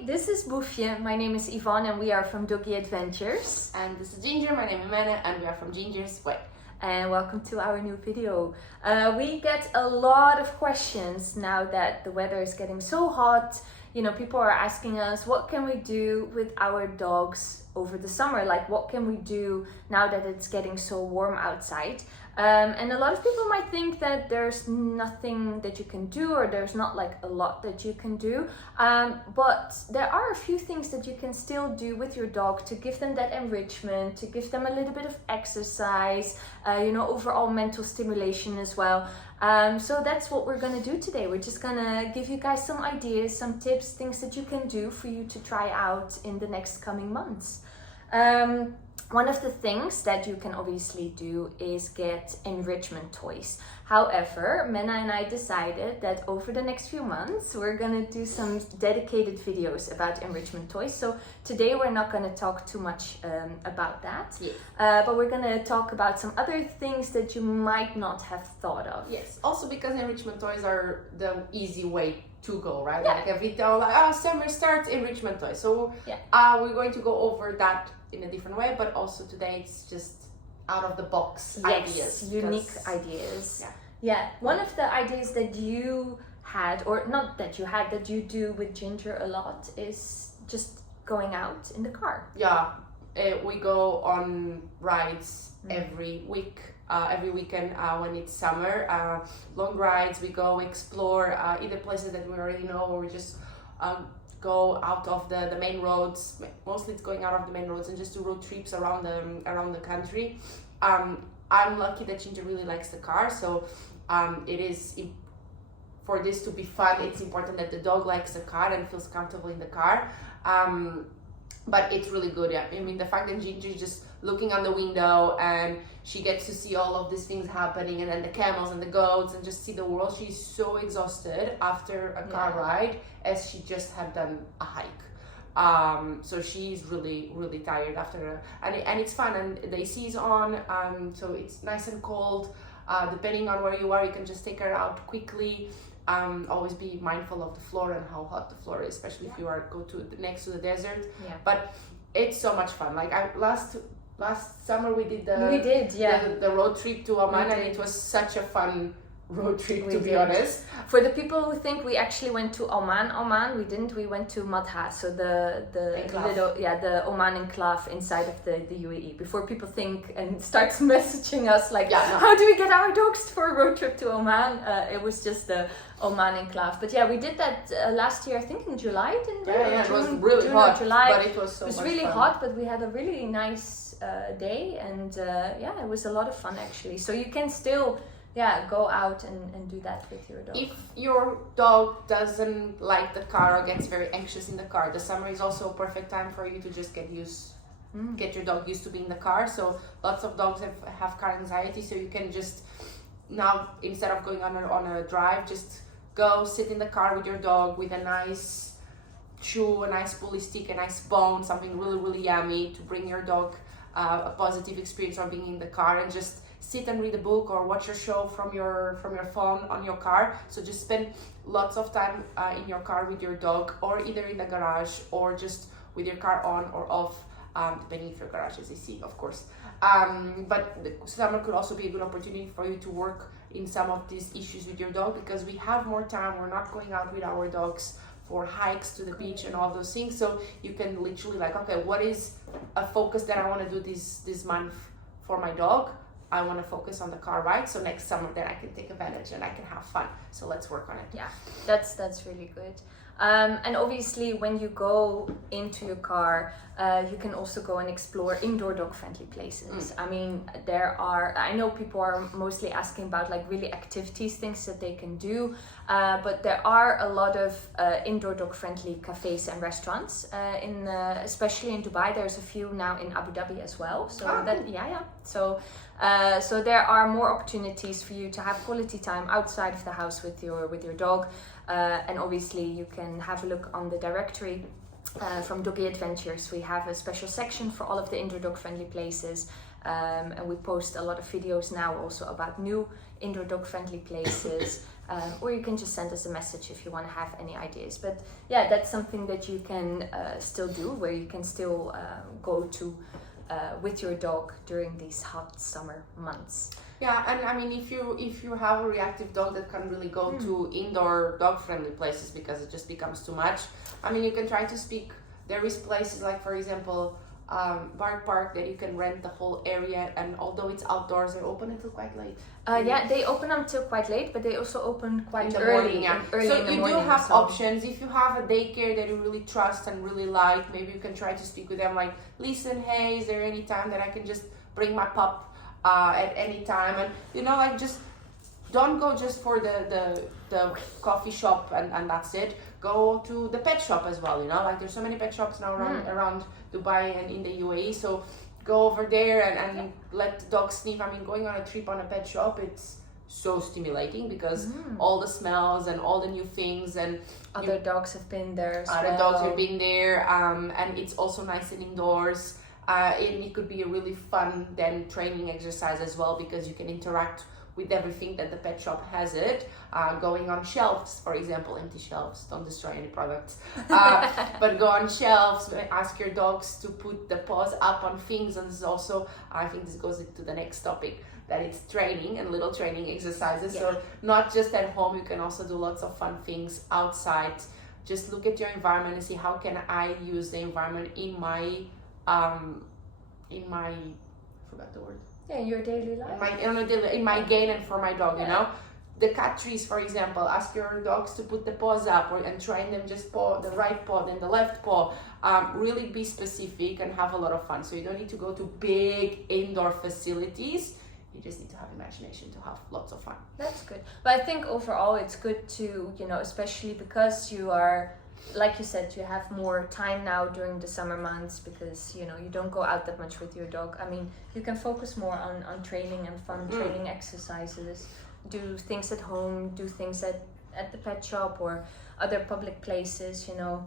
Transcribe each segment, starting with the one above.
Hi, this is Boefje. My name is Yvonne and we are from Doggie Adventures. And this is Ginger, my name is Mena, and we are from Ginger's Way. And welcome to our new video. We get a lot of questions now that the weather is getting so hot. You know, people are asking us, what can we do with our dogs over the summer? Like, what can we do now that it's getting so warm outside? And a lot of people might think that there's nothing that you can do, or there's not like a lot that you can do. But there are a few things that you can still do with your dog to give them that enrichment, to give them a little bit of exercise, overall mental stimulation as well. So that's what we're gonna do today. We're just gonna give you guys some ideas, some tips, things that you can do for you to try out in the next coming months. One of the things that you can obviously do is get enrichment toys. However, Mena and I decided that over the next few months, we're gonna do some dedicated videos about enrichment toys. So today we're not gonna talk too much about that, Yes. but we're gonna talk about some other things that you might not have thought of. Yes, also because enrichment toys are the easy way to go, right? Yeah. Like every time, like, summer starts, enrichment toys. So we're going to go over that in a different way, but also today it's just out of the box ideas. Unique ideas. Yeah. Yeah, one of the ideas that you had, or not that you had, that you do with Ginger a lot is just going out in the car. Yeah, we go on rides every week, every weekend when it's summer. Long rides, we go explore either places that we already know, or we just go out of the main roads. Mostly it's going out of the main roads and just do road trips around the country. I'm lucky that Ginger really likes the car, so it is for this to be fun, it's important that the dog likes the car and feels comfortable in the car. But it's really good. Yeah, I mean, the fact that Ginger is just looking out the window and she gets to see all of these things happening, and then the camels and the goats, and just see the world. She's so exhausted after a car ride as she just had done a hike. So she's really, really tired after, and it's fun, and the AC is on, so it's nice and cold. Depending on where you are, you can just take her out quickly. Always be mindful of the floor and how hot the floor is, especially if you are next to the desert. Yeah. But it's so much fun. Like last summer we did the road trip to Oman, and it was such a fun road trip, to be honest. For the people who think we actually went to Oman, we didn't. We went to Madha, so the Oman enclave inside of the UAE. Before people think and start messaging us like, how do we get our dogs for a road trip to Oman? It was just the Oman enclave. But yeah, we did that last year, I think in July, didn't we? Yeah, it was really hot, July. but it was so much fun. It was really hot, but we had a really nice day, and it was a lot of fun actually. So you can still go out and do that with your dog. If your dog doesn't like the car or gets very anxious in the car, the summer is also a perfect time for you to just get your dog used to being in the car. So lots of dogs have car anxiety, so you can just now, instead of going on a drive, just go sit in the car with your dog with a nice chew, a nice pulley stick, a nice bone, something really, really yummy to bring your dog a positive experience of being in the car, and just sit and read a book or watch a show from your phone on your car. So just spend lots of time in your car with your dog, or either in the garage or just with your car on or off, depending if your garage is AC, of course. But the summer could also be a good opportunity for you to work in some of these issues with your dog, because we have more time. We're not going out with our dogs for hikes to the beach and all those things. So you can literally what is a focus that I want to do this month for my dog? I want to focus on the car ride, so next summer then I can take advantage and I can have fun. So let's work on it. Yeah, that's really good. And obviously when you go into your car, you can also go and explore indoor dog friendly places. I mean, I know people are mostly asking about like really activities, things that they can do, but there are a lot of indoor dog friendly cafes and restaurants, especially in Dubai. There's a few now in Abu Dhabi as well. So so there are more opportunities for you to have quality time outside of the house with your dog, and obviously you can have a look on the directory from Doggie Adventures. We have a special section for all of the indoor dog friendly places, and we post a lot of videos now also about new indoor dog friendly places. or you can just send us a message if you want to have any ideas. But yeah, that's something that you can still do, where you can still go to with your dog during these hot summer months. Yeah, and I mean, if you have a reactive dog that can't really go to indoor dog-friendly places because it just becomes too much, I mean, you can try to speak. There is places like, for example, Bark Park, that you can rent the whole area, and although it's outdoors, they open until quite late. Yeah, they open until quite late, but they also open quite in the early. Morning, yeah. Early so in the you morning, do have so. options. If you have a daycare that you really trust and really like, maybe you can try to speak with them like, listen, hey, is there any time that I can just bring my pup at any time? And you know, like, just don't go just for the coffee shop and that's it. Go to the pet shop as well, you know, like there's so many pet shops now around Dubai and in the UAE, so go over there and let the dog sniff. I mean, going on a trip on a pet shop, it's so stimulating because all the smells and all the new things, and other dogs have been there as other well. dogs have been there, and it's also nice and indoors, and it could be a really fun then training exercise as well, because you can interact with everything that the pet shop has going on shelves, for example, empty shelves, don't destroy any products, but go on shelves, ask your dogs to put the paws up on things. And this is also, I think this goes into the next topic, that it's training and little training exercises. So not just at home, you can also do lots of fun things outside. Just look at your environment and see, how can I use the environment in my I forgot the word. Yeah, in your daily life. In my gain and for my dog, you know. The cat trees, for example, ask your dogs to put the paws up, and train them just paw, the right paw, then the left paw. Really be specific and have a lot of fun. So you don't need to go to big indoor facilities. You just need to have imagination to have lots of fun. That's good. But I think overall it's good to, you know, especially because you are, like you said, you have more time now during the summer months, because, you know, you don't go out that much with your dog. I mean, you can focus more on training and fun training exercises, do things at home, do things at the pet shop or other public places, you know,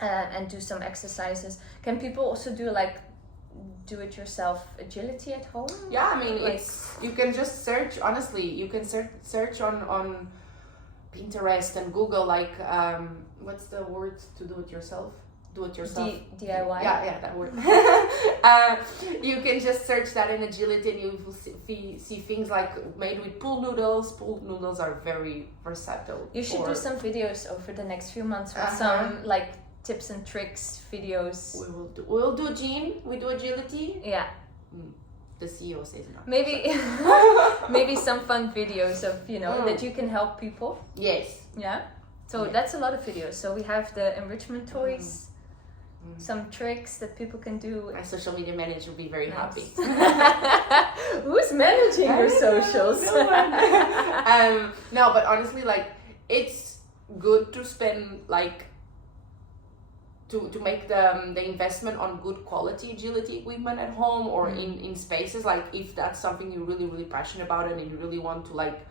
and do some exercises. Can people also do like do-it-yourself agility at home? Yeah, I mean, like, you can just search, honestly, you can search on Pinterest and Google, like, what's the word to do it yourself? Do it yourself. DIY. Yeah, that word. You can just search that in agility, and you will see things like made with pool noodles. Pool noodles are very versatile. You should do some videos over the next few months with some like tips and tricks videos. We'll do Jean. We do agility. Yeah. The CEO says no. Maybe maybe some fun videos of, you know, that you can help people. Yes. Yeah. So that's a lot of videos. So we have the enrichment toys, some tricks that people can do. My social media manager will be very happy. Who's managing your socials? No, but honestly, like, it's good to spend like to make the investment on good quality agility equipment at home or in spaces, like if that's something you're really passionate about and you really want to like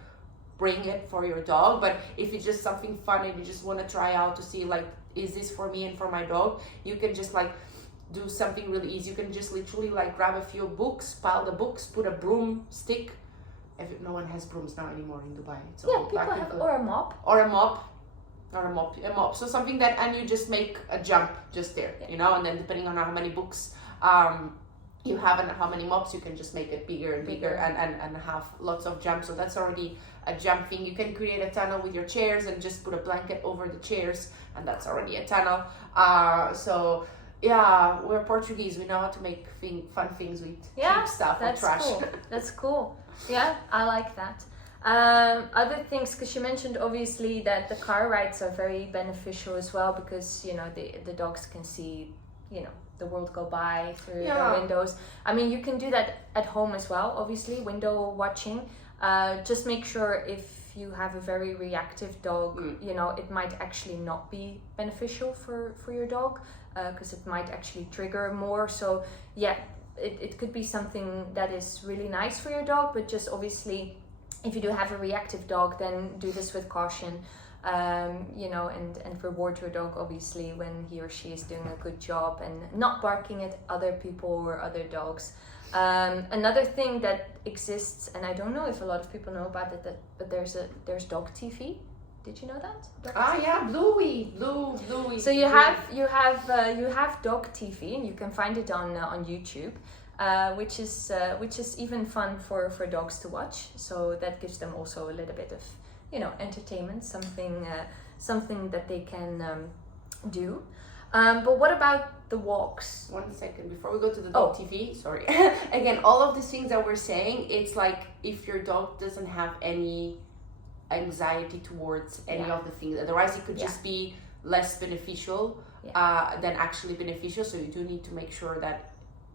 bring it for your dog. But if it's just something fun and you just want to try out to see like, is this for me and for my dog, you can just like do something really easy. You can just literally like grab a few books, pile the books, put a broomstick. No one has brooms now anymore in Dubai. It's all people have, or a mop. Or a mop. So something that, and you just make a jump just there, you know, and then depending on how many books you have and how many mops, you can just make it bigger and bigger and have lots of jumps. So that's already a jump thing. You can create a tunnel with your chairs and just put a blanket over the chairs, and that's already a tunnel. So yeah, we're Portuguese. We know how to make fun things with cheap stuff or trash. Cool. That's cool. Yeah, I like that. Other things, because you mentioned obviously that the car rides are very beneficial as well, because, you know, the dogs can see, you know, the world go by through the windows. I mean, you can do that at home as well, obviously, window watching. Just make sure if you have a very reactive dog, you know, it might actually not be beneficial for your dog, because it might actually trigger more. So yeah, it could be something that is really nice for your dog, but just obviously if you do have a reactive dog, then do this with caution. you know, and reward your dog obviously when he or she is doing a good job and not barking at other people or other dogs. Another thing that exists, and I don't know if a lot of people know about it, but there's dog TV. Did you know that? Dog TV? Yeah, Bluey. So you have dog TV, and you can find it on YouTube, which is even fun for dogs to watch. So that gives them also a little bit of, you know, entertainment, something that they can do. But what about the walks? 1 second before we go to the dog TV. Sorry. Again, all of these things that we're saying, it's like if your dog doesn't have any anxiety towards any of the things, otherwise it could just be less beneficial than actually beneficial. So you do need to make sure that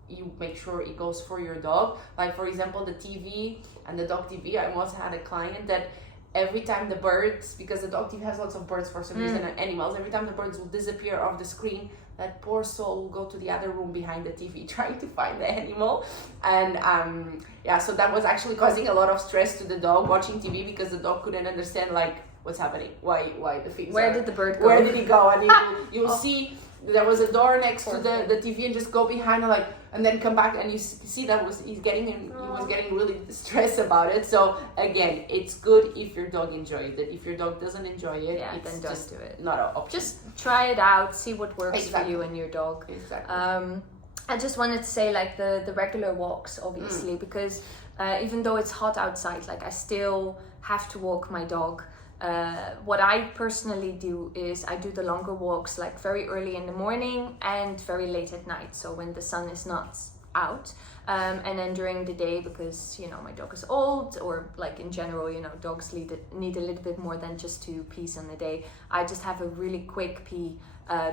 you make sure it goes for your dog. Like for example, the TV and the dog TV, I once had a client that every time the birds, because the dog TV has lots of birds for some reason and animals, every time the birds will disappear off the screen, that poor soul will go to the other room behind the TV trying to find the animal. And so that was actually causing a lot of stress to the dog watching TV, because the dog couldn't understand like what's happening, why the things did the bird go? Where did he go? And you'll see there was a door next to the TV, and just go behind and like, and then come back, and you see that he was getting really stressed about it. So again, it's good if your dog enjoys it. If your dog doesn't enjoy it, it's then just don't do it. Not an option. Just try it out, see what works for you and your dog. Exactly. I just wanted to say like the regular walks, obviously, because even though it's hot outside, like I still have to walk my dog. What I personally do is I do the longer walks like very early in the morning and very late at night, so when the sun is not out, and then during the day, because you know my dog is old, or like in general, you know, dogs need a little bit more than just 2 pees in the day. I just have a really quick pee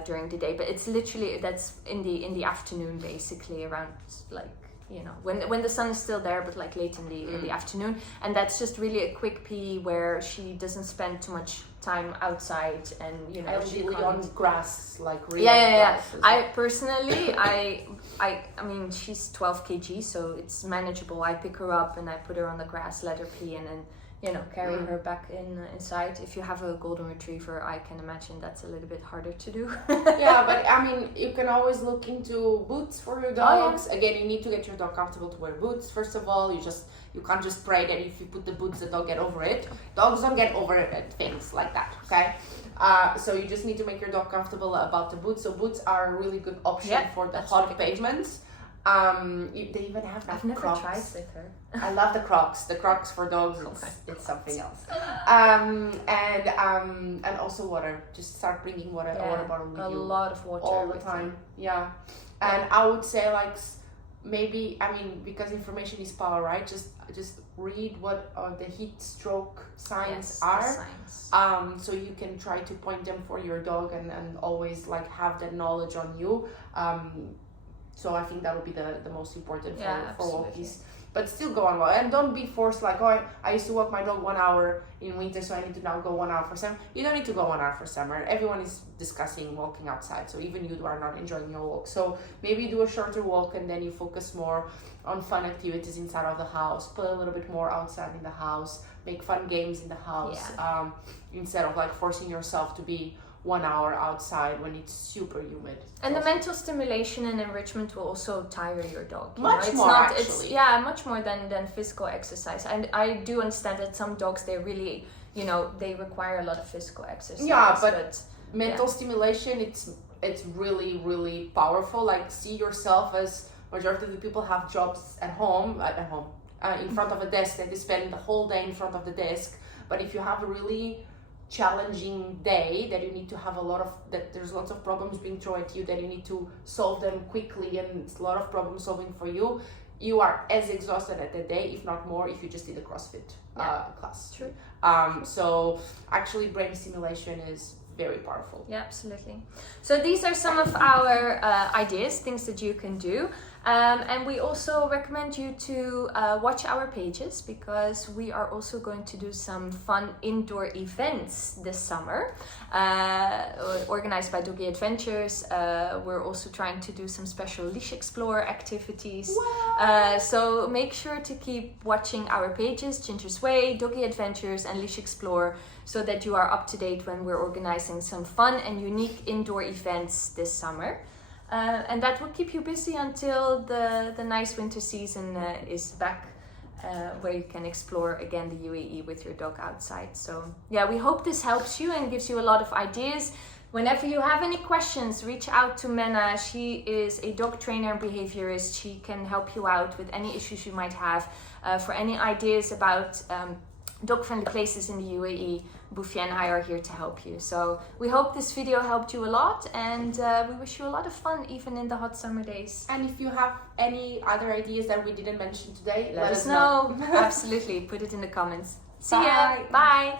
during the day, but it's literally that's in the afternoon, basically around like, you know, when the sun is still there, but like late in the afternoon, and that's just really a quick pee where she doesn't spend too much time outside, and you know, she on grass, like real grass. I personally, I mean, she's 12 kg, so it's manageable. I pick her up and I put her on the grass, let her pee, and then, you know, carry her back inside. If you have a golden retriever, I can imagine that's a little bit harder to do. Yeah, but I mean, you can always look into boots for your dogs. Again, you need to get your dog comfortable to wear boots. First of all, you can't just pray that if you put the boots, the dog get over it. Dogs don't get over things like that, okay? So you just need to make your dog comfortable about the boots. So boots are a really good option for the hot pavements. They even have I've never Crocs. tried with her. I love the Crocs. The Crocs for dogs, it's something else. And also water. Just start bringing a water bottle with you. A lot of water all the time. Yeah. And I would say like maybe, I mean, because information is power, right? Just read what the heat stroke signs are. So you can try to point them for your dog and for like have that knowledge on you. So I think that would be the most important for walkies. But still go on walk, and don't be forced like, oh, I used to walk my dog 1 hour in winter, so I need to now go 1 hour for summer. You don't need to go 1 hour for summer. Everyone is discussing walking outside, so even you are not enjoying your walk. So maybe do a shorter walk, and then you focus more on fun activities inside of the house. Play a little bit more outside in the house. Make fun games in the house, instead of like forcing yourself to be 1 hour outside when it's super humid. And the mental stimulation and enrichment will also tire your dog. Much more, actually. Much more than physical exercise. And I do understand that some dogs, they really, you know, they require a lot of physical exercise. Yeah, but mental stimulation, it's really, really powerful. Like, see yourself as majority of the people have jobs at home, in front of a desk, that they spend the whole day in front of the desk. But if you have a really challenging day that you need to have there's lots of problems being thrown at you that you need to solve them quickly, and it's a lot of problem solving for you, you are as exhausted at the day, if not more, if you just did a CrossFit class. True. So actually brain stimulation is very powerful. Yeah, absolutely. So these are some of our ideas, things that you can do. And we also recommend you to watch our pages, because we are also going to do some fun indoor events this summer, organized by Doggie Adventures. We're also trying to do some special leash explore activities. So make sure to keep watching our pages, Ginger's Way, Doggie Adventures and Leash Explore, so that you are up to date when we're organizing some fun and unique indoor events this summer. And that will keep you busy until the nice winter season is back, where you can explore again the UAE with your dog outside. So yeah, we hope this helps you and gives you a lot of ideas. Whenever you have any questions, reach out to Mena. She is a dog trainer and behaviorist. She can help you out with any issues you might have. For any ideas about dog-friendly places in the UAE, Bouffier and I are here to help you. So we hope this video helped you a lot, and we wish you a lot of fun even in the hot summer days. And if you have any other ideas that we didn't mention today, Let us know. Absolutely, put it in the comments. See ya. Bye. Bye.